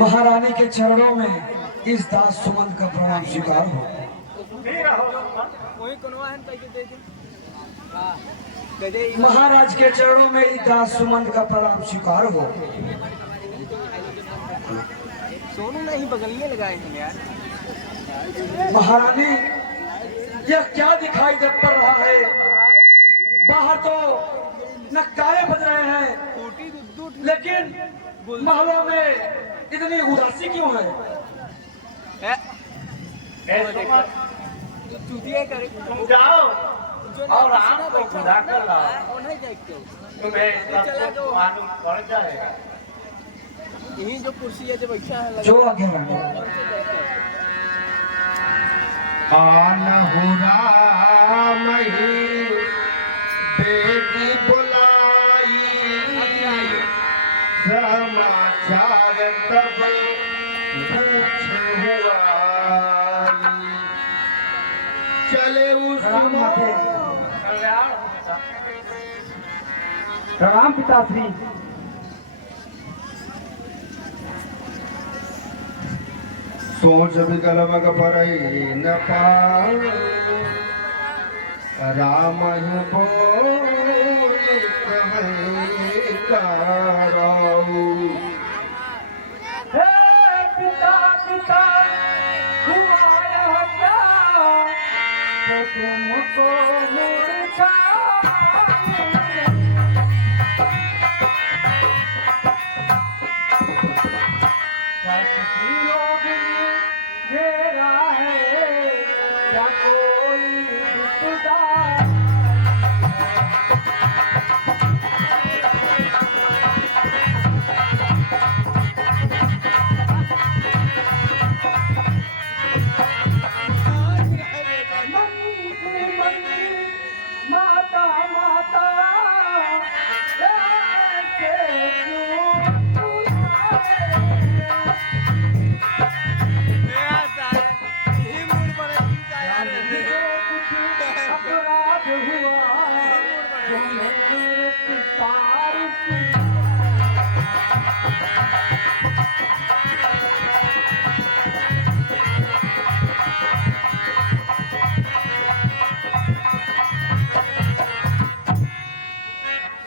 महारानी के चरणों में इस दास सुमन का प्रणाम स्वीकार हो। महाराज के चरणों में इस दास सुमन का प्रणाम स्वीकार हो। सोनू नहीं बगलिए लगाए हैं यार। महारानी यह क्या दिखाई दे पड़ रहा है? बाहर तो नक्कारे बज रहे हैं, लेकिन महलों में इतनी उदासी क्यों है? तुम जाओ और आम को खुदा कर लाओ, तुम्हें सब कुछ मालूम पड़ जाएगा। यही जो कुर्सी है जो बैठा है जो आगे रानी। बेटी बुलाई समाचार तब पूछ हुआ, चले उस प्रणाम पिताश्री। सोच विकल्प परई न पाओ, राम ही बोले कहे काराऊ। हे पिता पिता हुआ यह क्या, तो तुमको मूर्छा घेरा है क्या कोई रिश्तेदार? माता माता ऐसे क्यों अपराध हुआ मेरे सितार से।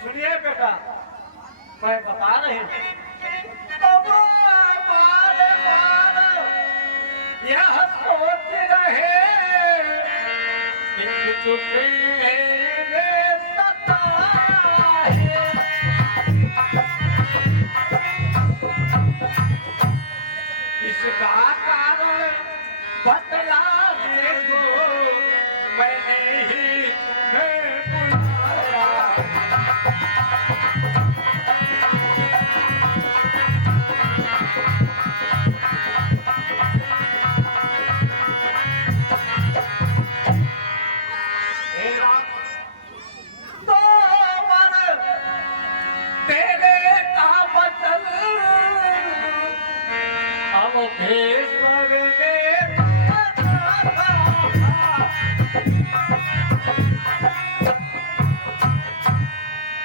सुनिए बेटा, मैं बता रही हूँ। यह सोच रहे इसका कारण बतला दे दो, मैंने ही तुम्हें बुलाया।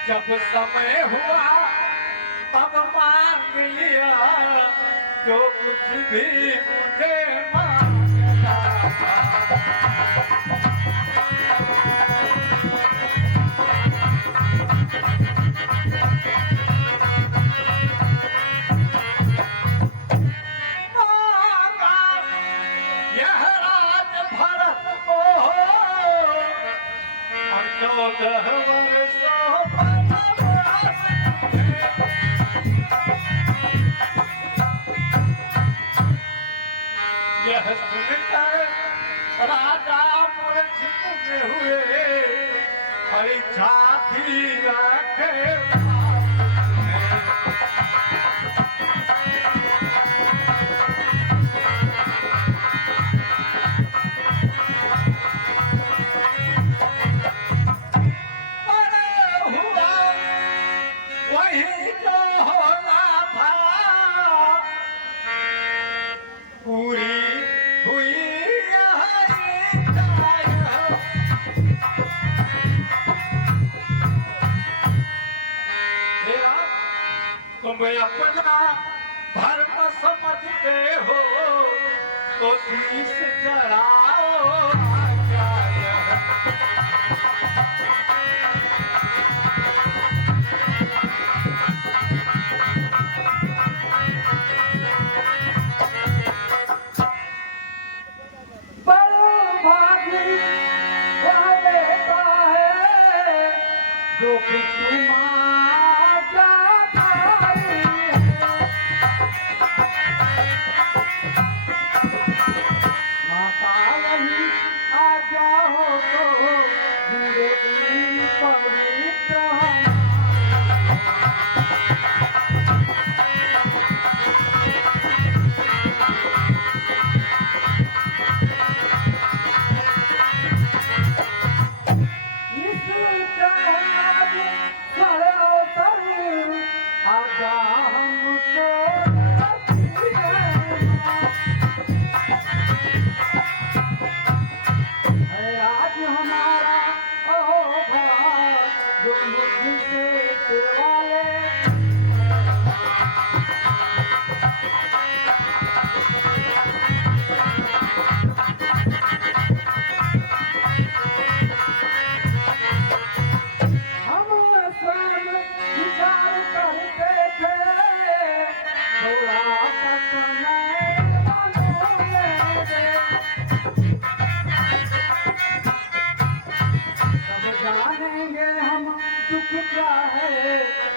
जब समय हुआ तब मांग लिया, जो कुछ भी मुझे मांगना था। यह राज भरत को और 14 वर्षों यह सुनकर राजा मूर्छित हुए, परीक्षा थी रखे वही जो होना था, पूरी हुई तुम अपना धर्म समझते हो तो शीश चढ़ाओ जो माता नहीं आ जाओ तो जिंदगी पवित्र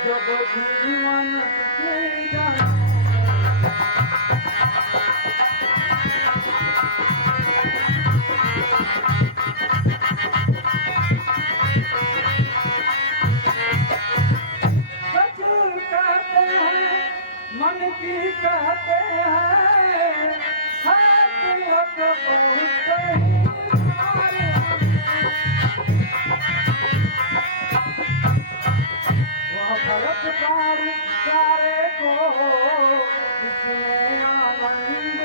जब जीवन कहते हैं मन की कहते हैं तिलक बहुत सारे को इसमें आनंद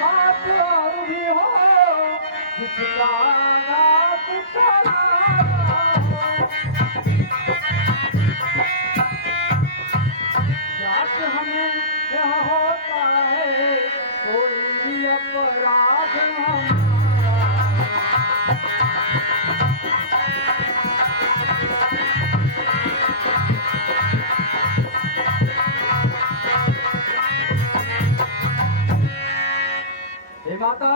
बात और भी हो जिसका नाथ हमें क्या होता है कोई अपराध हे माता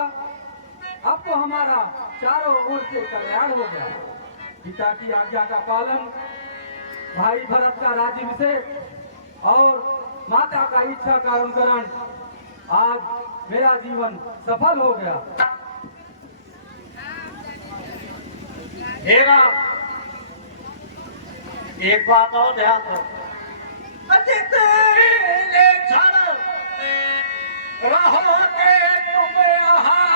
अब तो हमारा चारों ओर से कल्याण हो गया। पिता की आज्ञा का पालन, भाई भरत का राज्याभिषेक और माता का इच्छा का अनुकरण, आज मेरा जीवन सफल हो गया। हेरा एक बात और ध्यान दो, रहोगे तुम यहाँ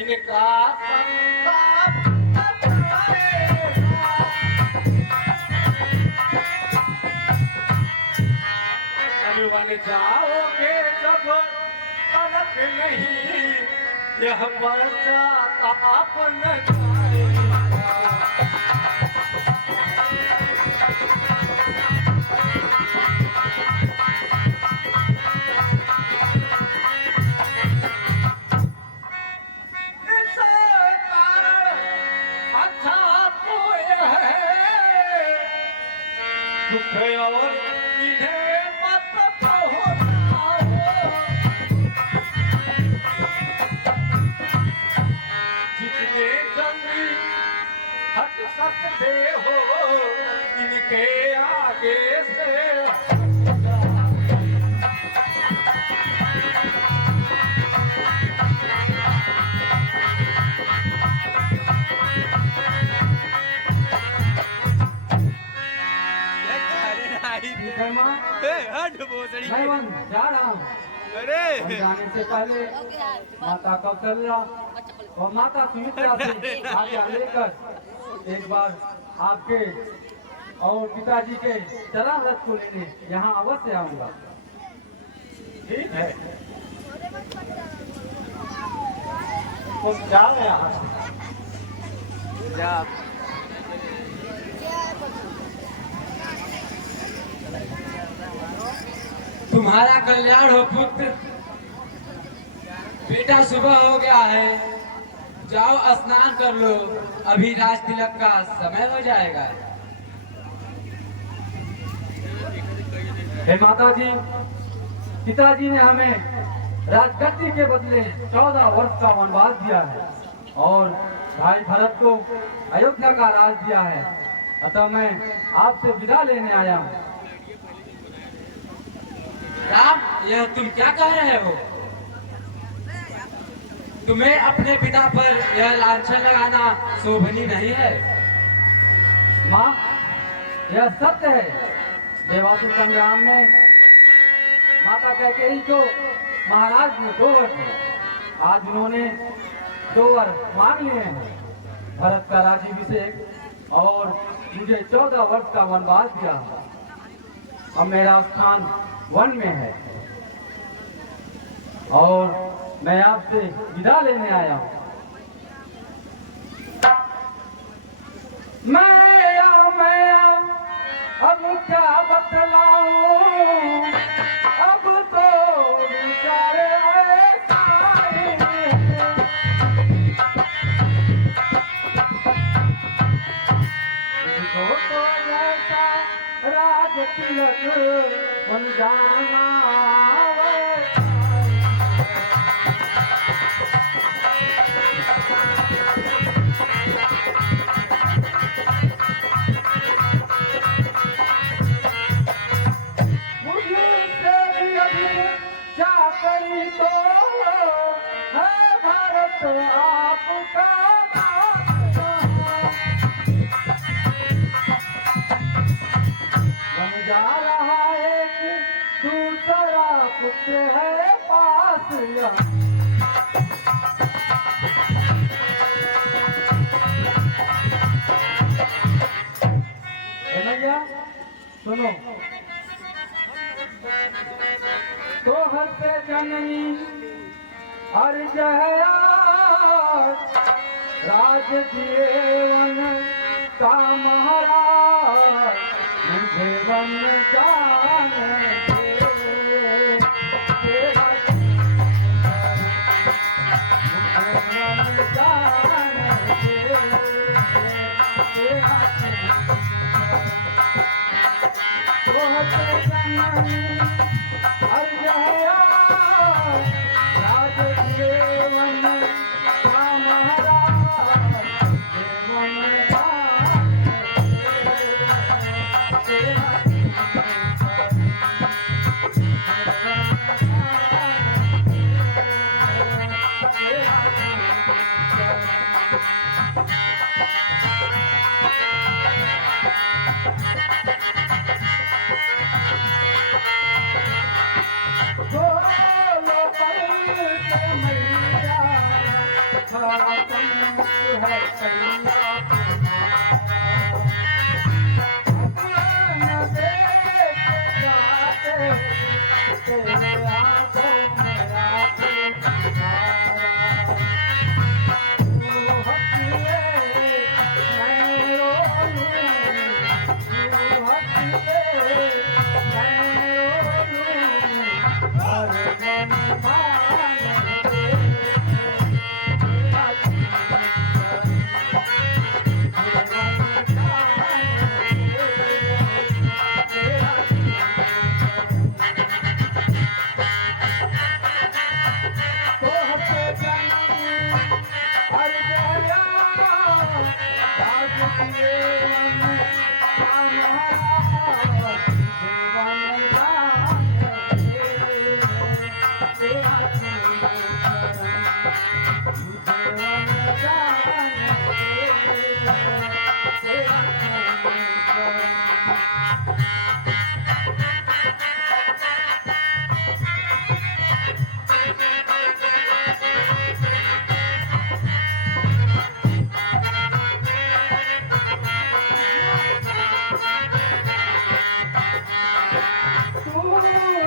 इनका संताप बन जाओगे जब तलक नहीं यह पश्चाताप न अच्छा तो यह है दुख और इन्हें सकते हो इनके आगे से मैं जा रहा हूँ। अरे जाने से पहले माता कौशल्या और माता सुमित्रा से आज्ञा लेकर एक बार आपके और पिताजी के चरण रथ को लेने यहाँ अवश्य आऊंगा। ठीक है, तुम जाओ यहाँ से। जा तुम्हारा कल्याण हो पुत्र। बेटा सुबह हो गया है, जाओ स्नान कर लो, अभी राज तिलक का समय हो जाएगा। हे माता जी, पिताजी ने हमें राजगद्दी के बदले 14 वर्ष का वनवास दिया है और भाई भरत को अयोध्या का राज दिया है, अतः मैं आपसे विदा लेने आया हूँ। राम, यह तुम क्या कह रहे हो? तुम्हें अपने पिता पर यह लांछन लगाना शोभनीय नहीं है। माँ, यह सत्य है। देवासुर संग्राम में माता कैकेयी को महाराज ने 2 वर दिए। आज उन्होंने 2 वर मांग लिए हैं, भरत का राज्याभिषेक और मुझे 14 वर्ष का वनवास दिया। अब मेरा स्थान वन में है और मैं आपसे विदा लेने आया हूँ। मैं अब क्या बतलाऊं, अब तो बेचारे ऐसा मुझको तो जैसा राज तिलक बन जाना तो है भारत आपका बन जा रहा है कि दूसरा पुत्र है पास भैया सुनो, तो हर पे जननी अर्ज है राज जीवन का महाराज, मुझे बन जाने दे, तेरा मुझे बन जाने दे, तेरा तो हर पे जननी अर्ज है राज जीवन का महाराज, जीवन का बोलो पर मैया तू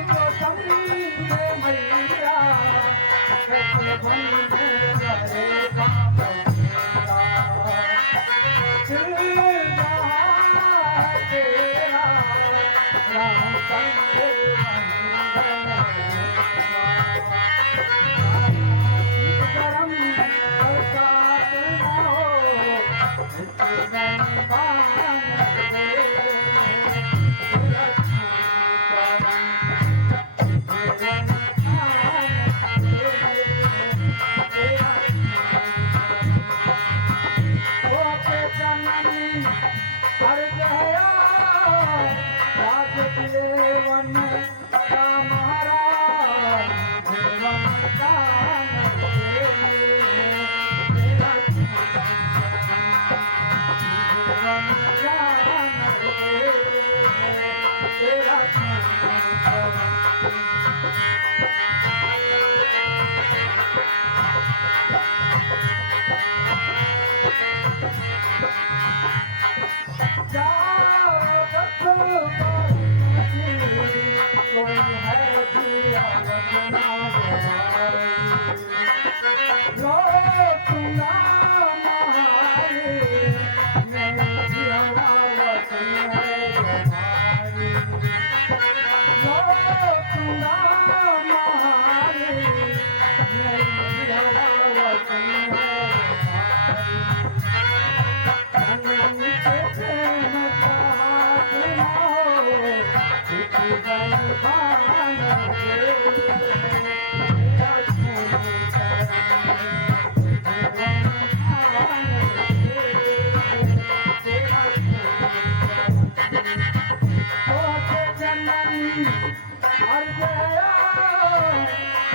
तो समझे मैया कैसे बंदे करे बाबा दिल जहाँ तेरा राम संगे गरम बरसात न हो इतना हर गया राज जीवन का महाराज जीवन का कोई है दिया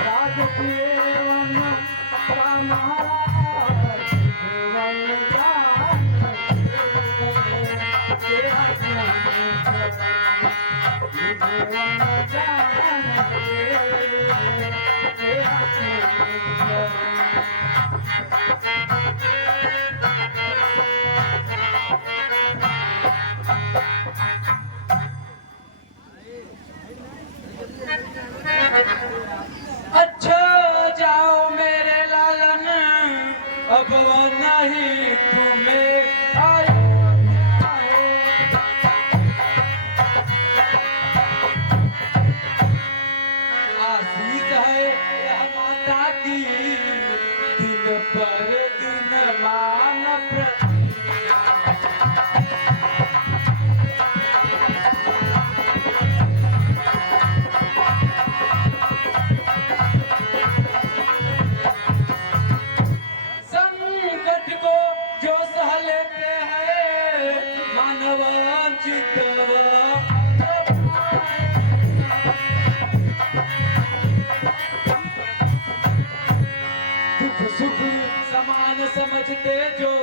राजकीवन का महाराज जीवन अच्छा जाओ मेरे लालन, अब नहीं तुम्हें आयो आशीष है यह माता की, दिन पर दिन मान संकट को जो सह लेते हैं मानवांचित दुख सुख समान समझते जो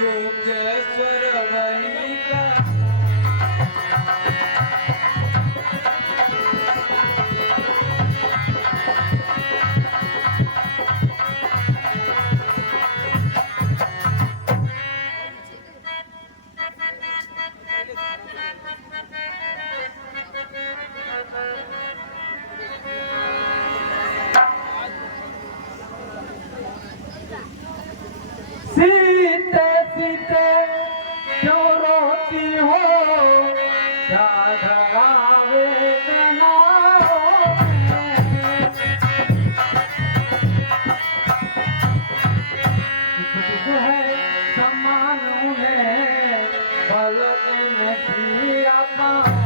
योगेश्वर वही का सीते सीते क्यों रोती हो, क्या धरा वेदनाओं में। दुख है समान उन्हें बल इनकी आत्माओं में।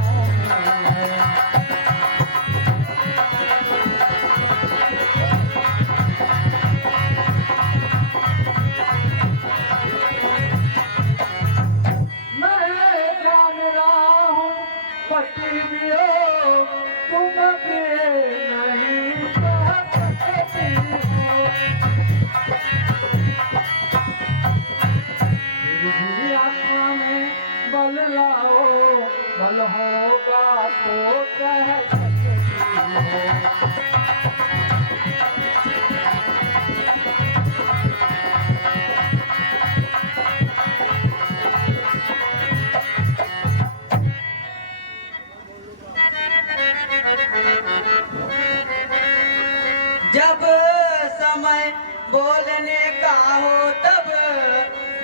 पति भी हो तुम भी नहीं कह सकती हो, फिर भी आत्मा में बल लाओ, बल होगा तो कह सकती हो। बोलने का हो तब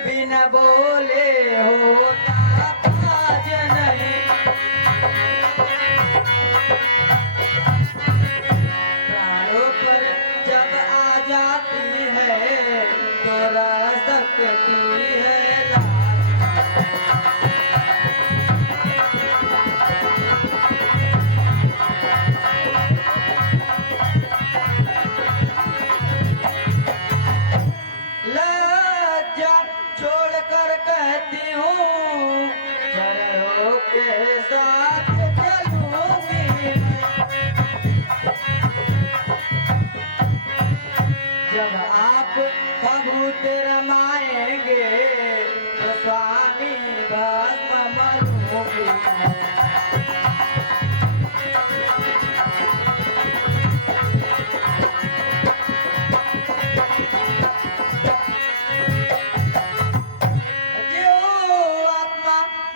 बिना बोले होता काज नहीं। प्राणों पर जब आ जाती है तो रह सकती है लाज। लज्जा छोड़कर कहती हूँ चरणों के साथ चलूंगी जब आप भभूत रमाएंगे तो स्वामी भस्म मरूंगी।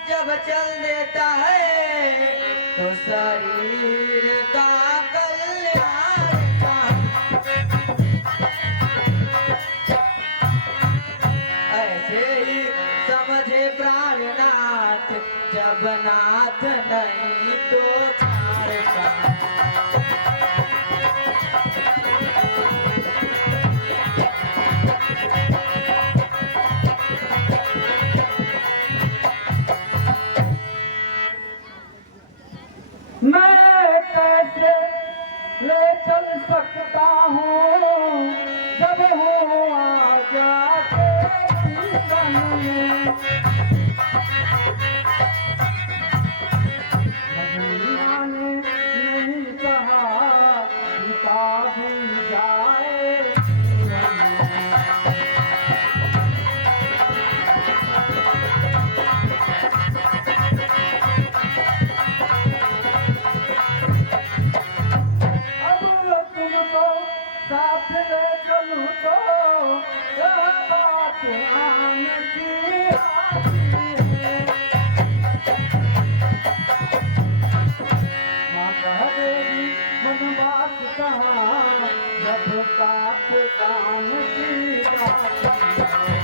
जब चल देता है तो शरीर का कल्याण कहाँ। ऐसे ही समझे प्राणनाथ जब नाथ नहीं तो प्राण कहाँ। मैं कैसे ले चल सकता हूँ जब हो आ जाते जीवन में। भगवान ने नहीं कहा पिता भी जाए जीवन में। साथ ले चलूं तो यह बात आन की आती है। माँ कह देगी मनवास कहाँ जब साथ कान की बात है।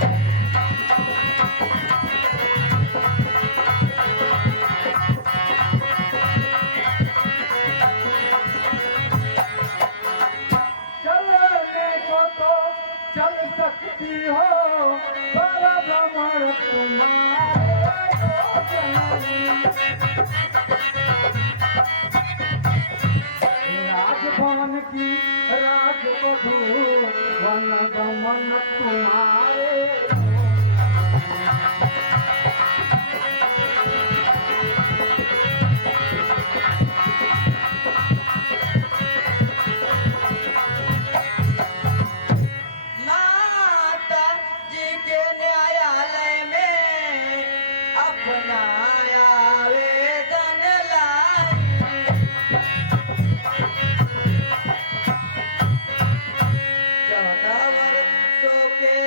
चल सकती हो पर भ्रमण तुम्हारे राजभवन की राजवधू वन गमन तुम्हारे।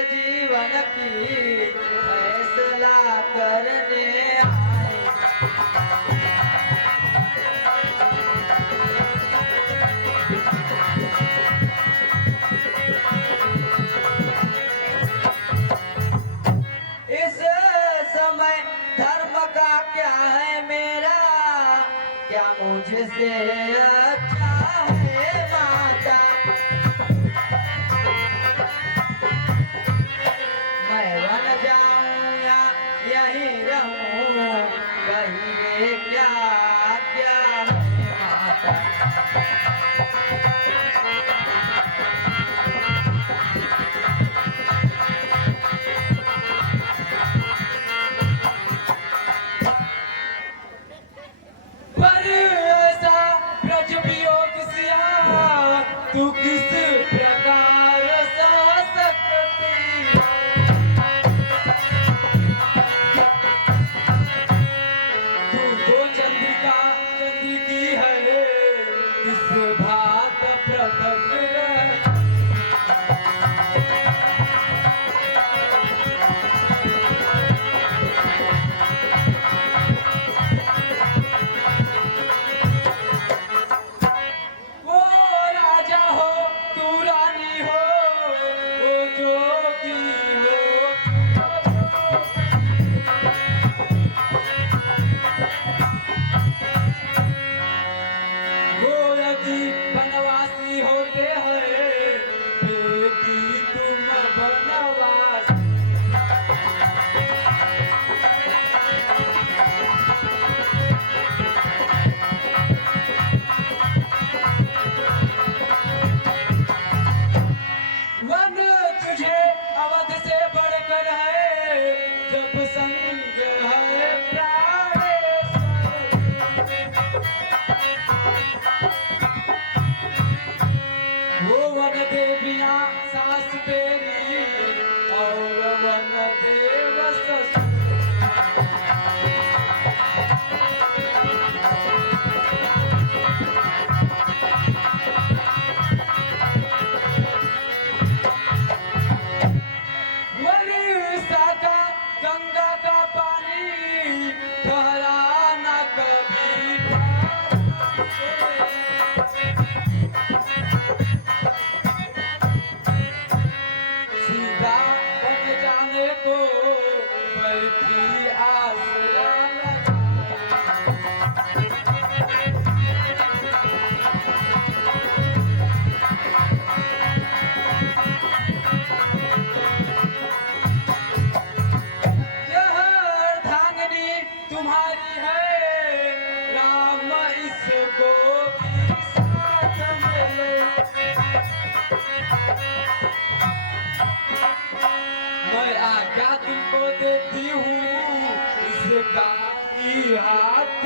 जीवन की फैसला करने आए। इस समय धर्म का क्या है मेरा क्या मुझसे अच्छा है माता। मैं वन जाऊं या यहीं रहूं कहिए क्या क्या है माता। पर ऐसा ब्रज वियोग सिया तू किस प्रकार सह सकती। तू तो चंद्रिका चंद्रिकी है किस भात प्रकट रहती। वो राजा हो तू रानी हो वो हाथ।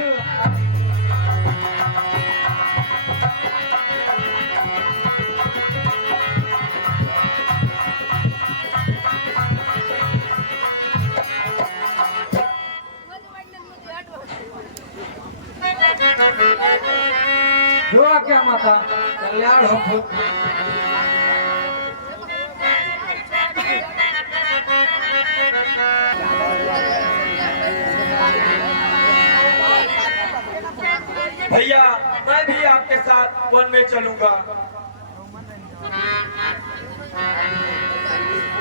दुआ क्या माता कल्याण हो खुद। भैया मैं भी आपके साथ वन में चलूंगा।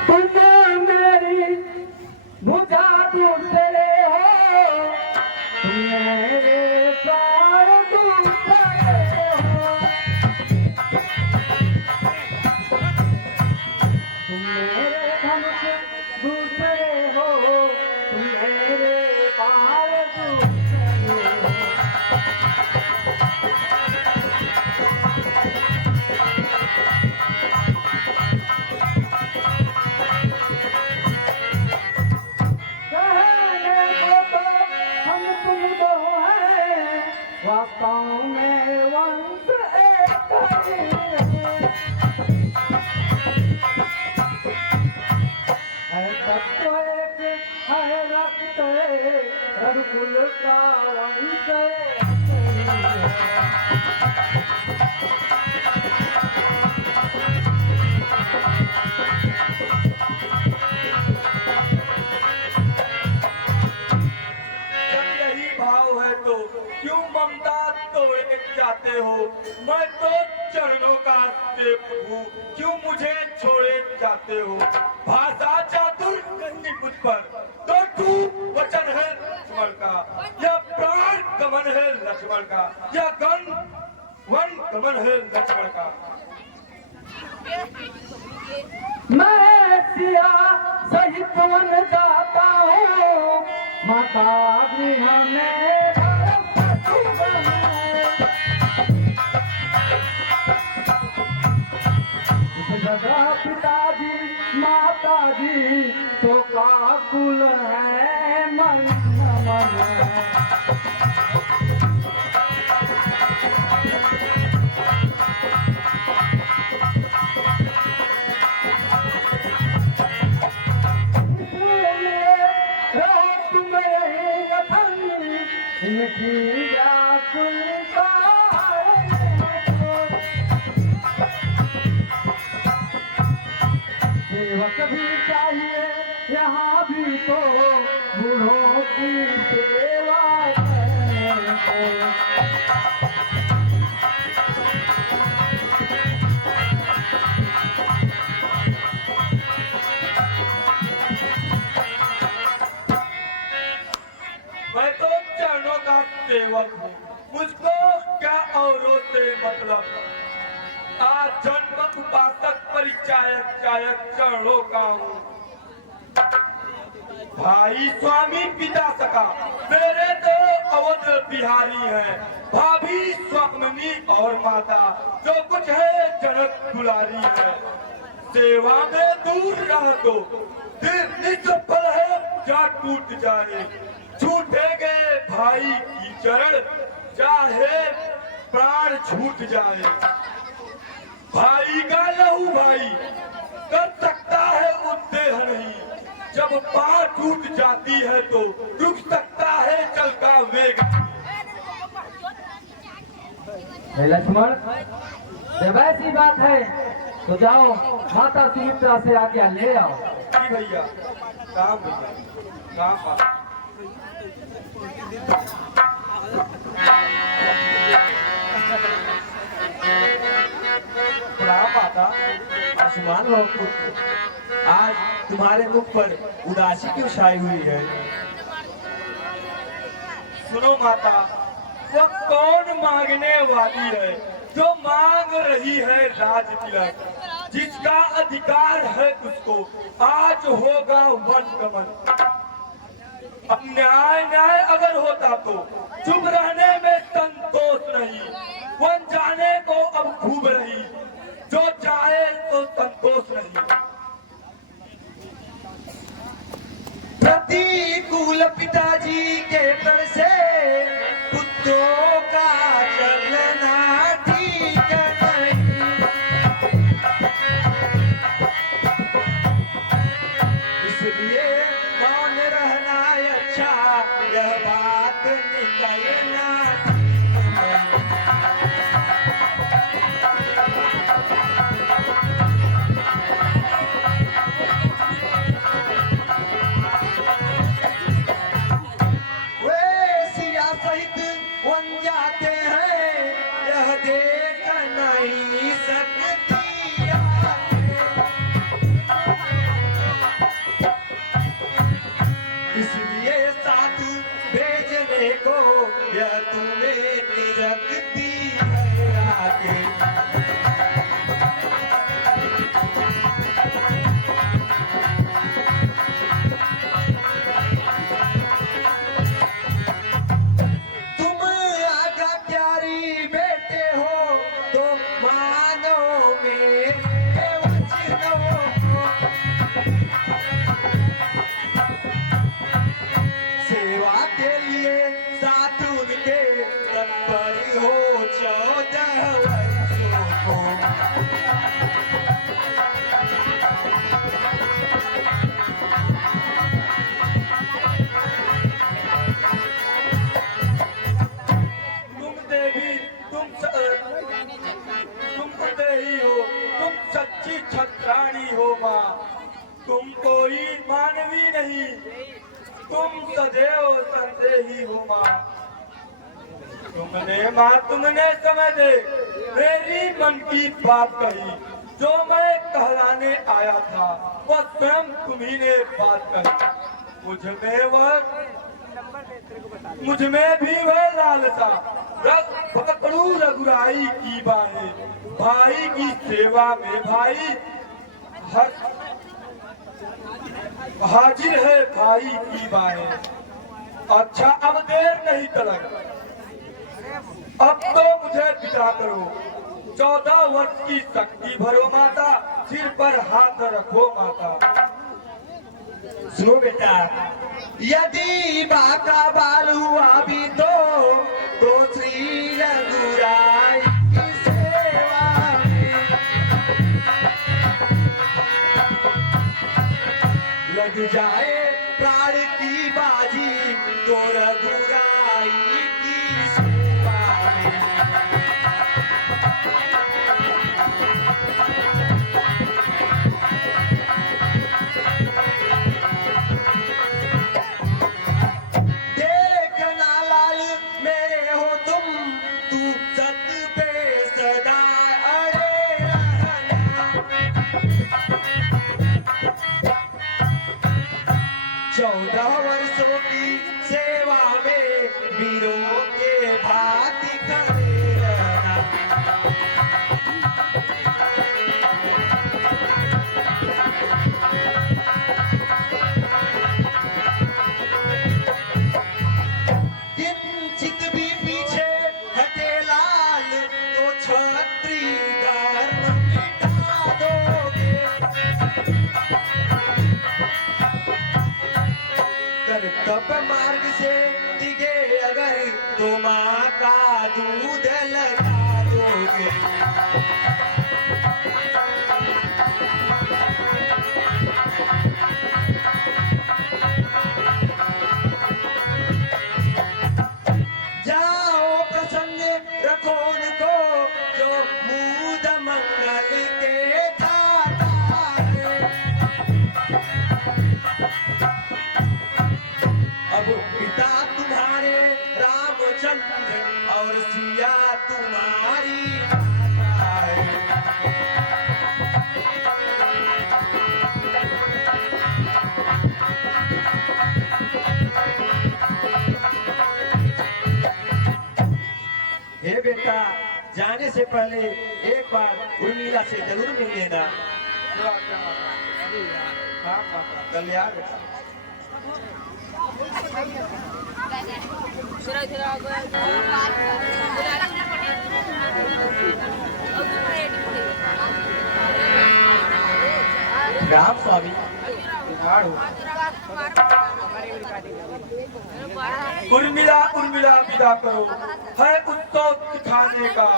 तुम मेरी बुझा दूसरे हो, तुम मेरे प्राण दूसरे हो, तुम मेरे धनुष दूसरे हो, तुम मेरे पार दूसरे हो। वास्तव में वंश एक है, तत्व एक है, रक्त रघुकुल का वंश क्यों ममता तोड़े जाते हो? मैं तो चरणों का सेवक हूँ, क्यों मुझे छोड़े जाते हो? भाषा चातुर नहीं मुझ पर, तो तू वचन है लक्ष्मण का, यह प्राण गमन है लक्ष्मण का, यह वन गमन है लक्ष्मण का। मैं सिया सहित वन जाता हूँ, माता गृह में पिताजी माताजी तो का कुल है मन मन। रहो तुम यही वतन इनकी व्याकुल सेवक भी चाहिए यहाँ भी तो बूढ़ों की सेवा मैं तो चरणों का सेवक हूँ, मुझको क्या औरों से मतलब। आज जन्म उपासक परिचायक चायक चरणों का हूँ। भाई स्वामी पिता सका मेरे तो अवध बिहारी है, भाभी स्वामिनी और माता जो कुछ है जनक दुलारी है। सेवा में दूर रह दो, दिल निष्फल है क्या टूट जाए, छूटेंगे भाई की चरण चाहे प्राण छूट जाए। भाई का लहू भाई कर सकता है उद्देह नहीं, जब पांव टूट जाती है तो रुक सकता है चल का वेग। लक्ष्मण जब ऐसी बात है तो जाओ माता सुमित्रा से आज्ञा ले आओ। जी भैया काम माता आसमान हो, आज तुम्हारे मुख पर उदासी क्यों छाई हुई है? सुनो माता, वो कौन मांगने वाली है जो मांग रही है राज तिलक, जिसका अधिकार है उसको आज होगा वन गमन। अब न्याय अगर होता तो चुप रहने में संतोष नहीं, वन जाने को अब खूब रही, जो जाए तो संतोष नहीं। प्रतिकूल पिताजी के डर से हो 14 वर्षों को। तुम देवी, तुम देही हो, तुम सच्ची छत्राणी हो माँ, तुम कोई मानवी नहीं, तुम सदैव संदेही हो माँ। तुमने समय दे मेरी मन की बात कही, जो मैं कहलाने आया था वह स्वयं तुम्ही ने बात कही। मुझ में भी वह लालसा, पकड़ू रघुराई की बाहें, भाई की सेवा में भाई हाजिर है भाई की बाहें। अच्छा अब देर नहीं तलक, अब तो मुझे विदा करो। 14 वर्ष की शक्ति भरो माता, सिर पर हाथ रखो माता। सुनो बेटा, यदि बाका बाल हुआ भी तो श्री रघुराई की सेवा में लग जाए प्राण की बाजी, तो रघुराई की सेवा में। तप मार्ग से दिगे अगर तो माँ का दूध लगा दोगे। जाओ प्रसन्न रखो उनको, जो मूद मंगल के खाता है। अब पिता तुम्हारे रामचंद्र और सिया तुम्हारी माता है। हे बेटा, जाने से पहले एक बार उर्मिला से जरूर मिल लेना। कल्याण बेटा। राम स्वामी उर्मिला उर्मिला विदा करो, है उत्सव दिखाने का।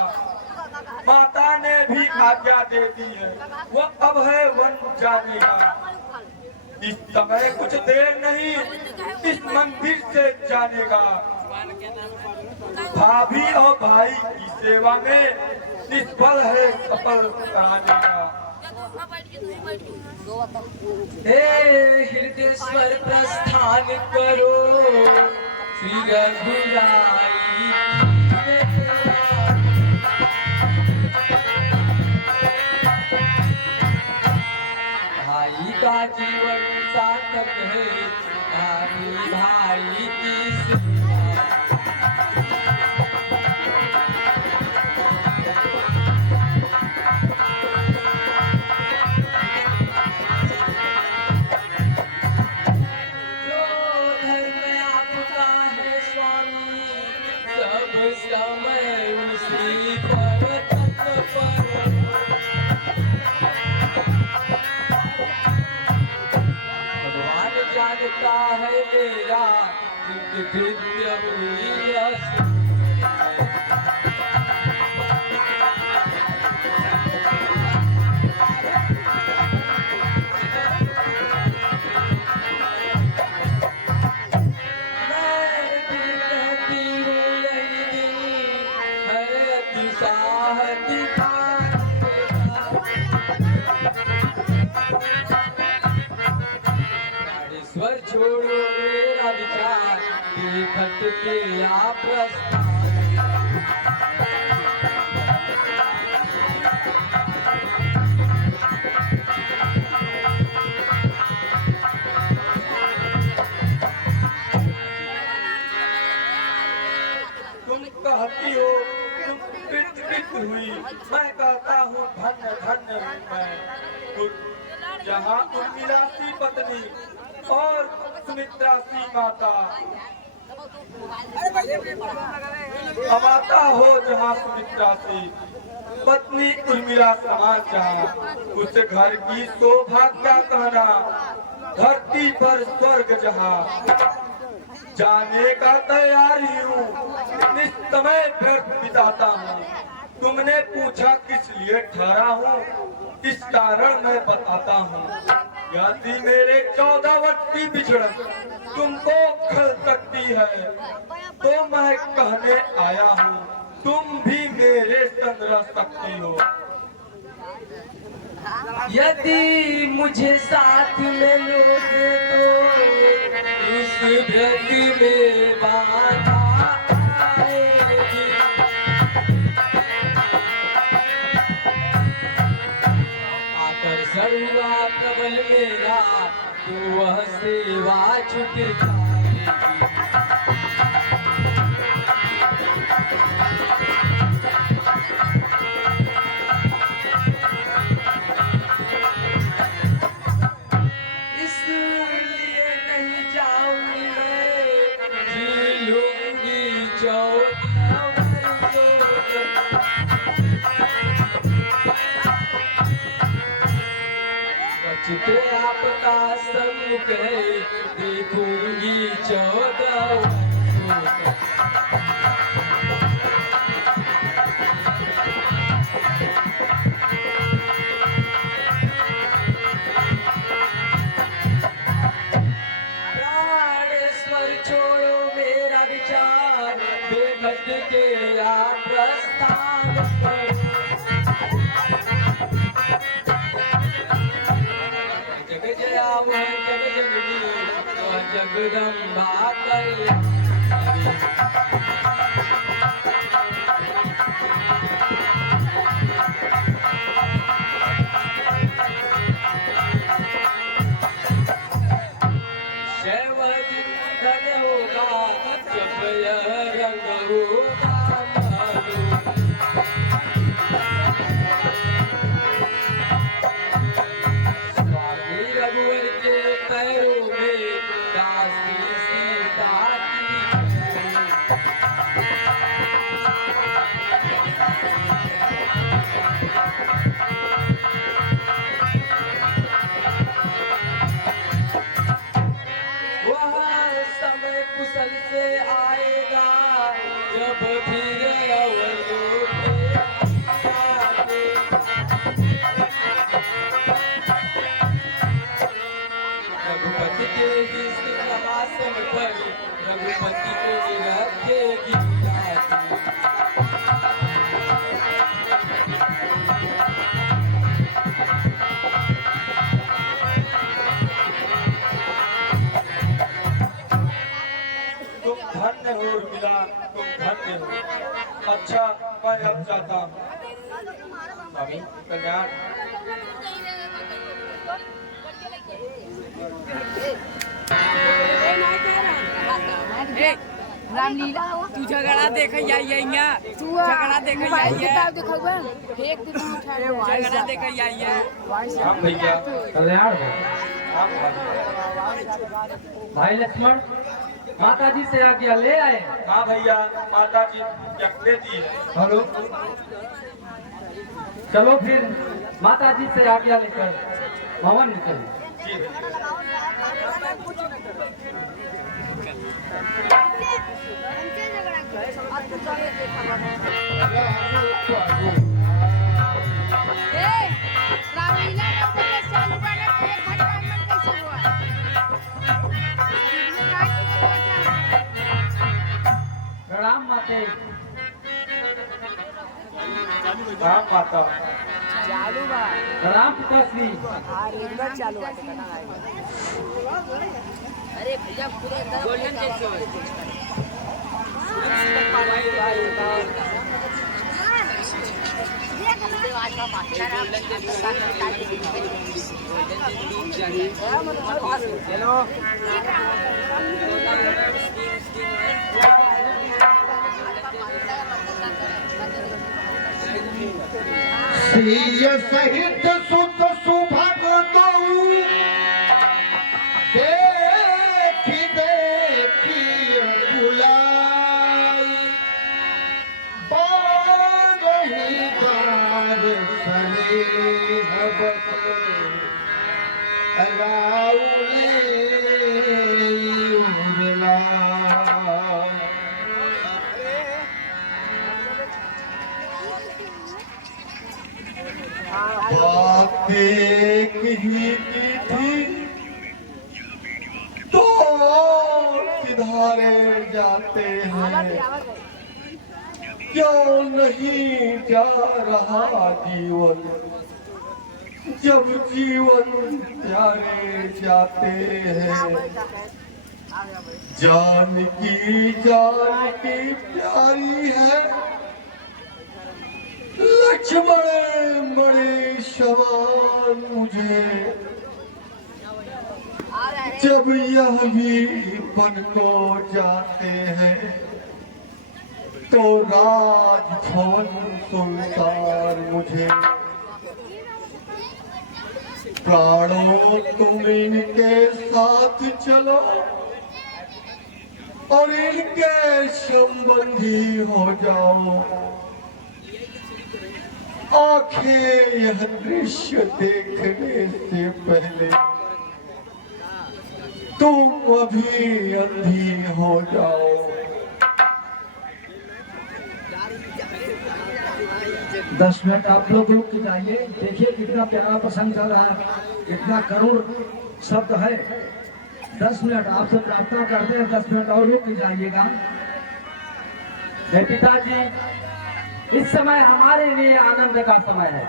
माता ने भी आज्ञा दे दी है, वो अब है वन जाने का। इस समय कुछ देर नहीं, इस मंदिर से जाने का। भाभी और भाई की सेवा में निष्फल है सफल कराने का। हे हृदयेश्वर प्रस्थान करो, श्री रघुराई भाई का जीवन सार्थक है, भाई भाई की सेवा। जो धर्म आपका है स्वामी, सब समय उसी पर तत्पर। भगवान जानता है मेरा कृत्य हुई उत्साह दिखाएगा। स्वर छोड़ो मेरा विचार, देखत के आ प्रस्थान। तुम कहती हो तुम पित हुई, मैं कहता हूँ धन्य धन्य हूँ मैं। जहाँ उर्मिला सी पत्नी और सुमित्रा सी माता, अमाता हो जहाँ सुमित्रा सी पत्नी उर्मिला समान जहाँ, उस घर की शोभा क्या कहना, धरती पर स्वर्ग जहाँ। जाने का तैयार ही हूँ, निस्समय व्यर्थ बिताता हूँ। तुमने पूछा किस लिए ठहरा हूँ, इस कारण मैं बताता हूँ। यदि मेरे 14 वर्ष की बिछड़न तुमको खल सकती है, तो मैं कहने आया हूँ, तुम भी मेरे संग रह सकती हो। यदि मुझे साथ में लोगे तो इस व्रत में बाधा आएगी। आकर्षण हुआ प्रबल मेरा, तो वह सेवा छूट जाएगी। बचते आपका सम्मुख है, देखूंगी 14 वर्षों तक। प्राणेश्वर छोड़ो मेरा विचार, बेखट के आ प्रस्थान करो। जग जया वह जग जननी, वह जगदम्बा कल्याणी। वह दिन धन होगा, जब यह रंग होगा मालूम। स्वामी रघुवर के पैरों में दासी सीता की। वह समय कुशल से आएगा, जब फिर अवलोक आगे। रघुपति के ही सिंहासन पर, रघुपति को रखेगी जाति। तुम धन्य हो उर्मिला, तुम धन्य हो। अच्छा मैं अब जाता हूँ। स्वामी कल्याण। रामलीला तू झगड़ा देख जाइए, तू झगड़ा देख मोबाइल जाइए, किताब देखबे फेक दे तू उठा झगड़ा देख जाइए। हम भैया कल्याण हो। हम भाई लक्ष्मण, माता जी से आज्ञा ले आए। हाँ भैया, माता जी क्या दी है। हेलो, चलो फिर माता जी से आज्ञा लेकर भवन में चलो। जी भैया। रामलीला चालू करना एक घंटा में कैसे हुआ? प्रणाम माते। हाँ माता। चालू बा राम पिताश्री रेगुलर चालू है अरे भैया पूरे गोल्डन कैसे हो चलो सिय सहित सुत सुभग दऊ देखी देखी बुलाई बारही बार स्नेहवत राउले उरला बात एक ही की थी तो किधारे जाते हैं क्यों नहीं जा रहा जीवन जब जीवन प्यारे जाते हैं जान की प्यारी है लक्ष्मण बड़े समान मुझे जब यह भी बन को जाते हैं तो राजभवन सुनसान मुझे प्राणों तुम इनके साथ चलो और इनके संबंधी हो जाओ आंखें यह दृश्य देखने से पहले तुम अभी अंधी हो जाओ। 10 मिनट आप लोग रुक के जाइए। देखिए कितना प्यारा प्रसंग चल रहा है, कितना करुण शब्द है। 10 मिनट आपसे प्रार्थना करते हैं, 10 मिनट और रुक के जाइएगा। पिताजी, इस समय हमारे लिए आनंद का समय है,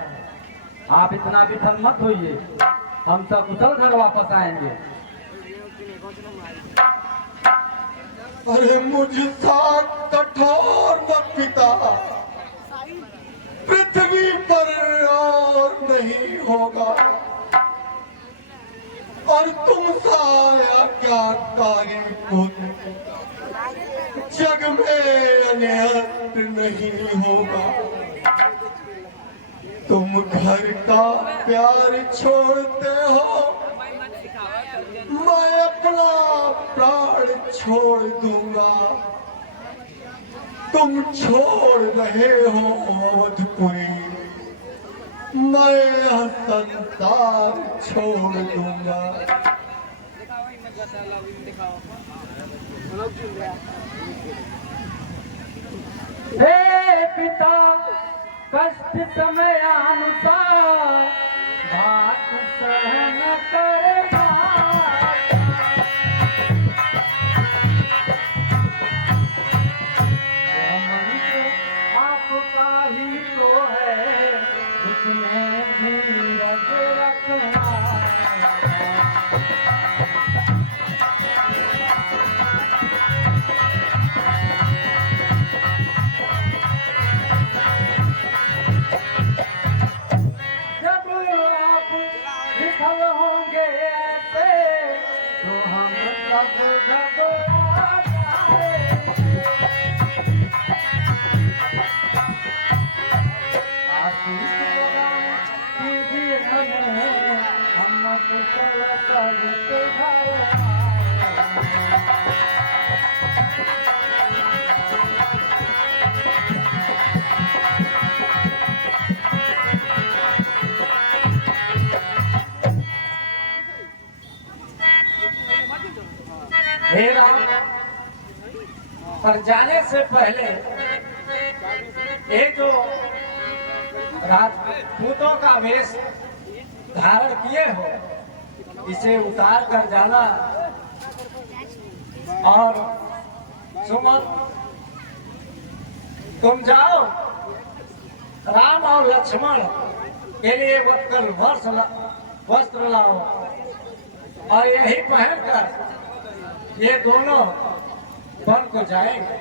आप इतना विफल मत होइए, हम सब कुशल घर वापस आएंगे। अरे मुझसा कठोर मत पिता, पृथ्वी पर और नहीं होगा और तुम साया क्या कारी जग में अनहद नहीं होगा। तुम घर का प्यार छोड़ते हो, मैं अपना प्राण छोड़ दूंगा। तुम छोड़ रहे हो अवधपुरी, मैं यह संसार छोड़ दूंगा। हे पिता, कष्ट समय अनुसार बात सहन करना। आपका ही तो है, उसमें धीरज रखना। विफल होंगे ऐसे तो हम सब घबरा जाएंगे। आशीष कीजिए हमें, हम कुशल सहित घर आएंगे। हे राम, पर जाने से पहले ये जो राजपूतों का वेश धारण किए हो, इसे उतार कर जाना और सुमन तुम जाओ राम और लक्ष्मण के लिए कल वस्त्र लाओ और यही पहनकर ये दोनों वन को जाएंगे।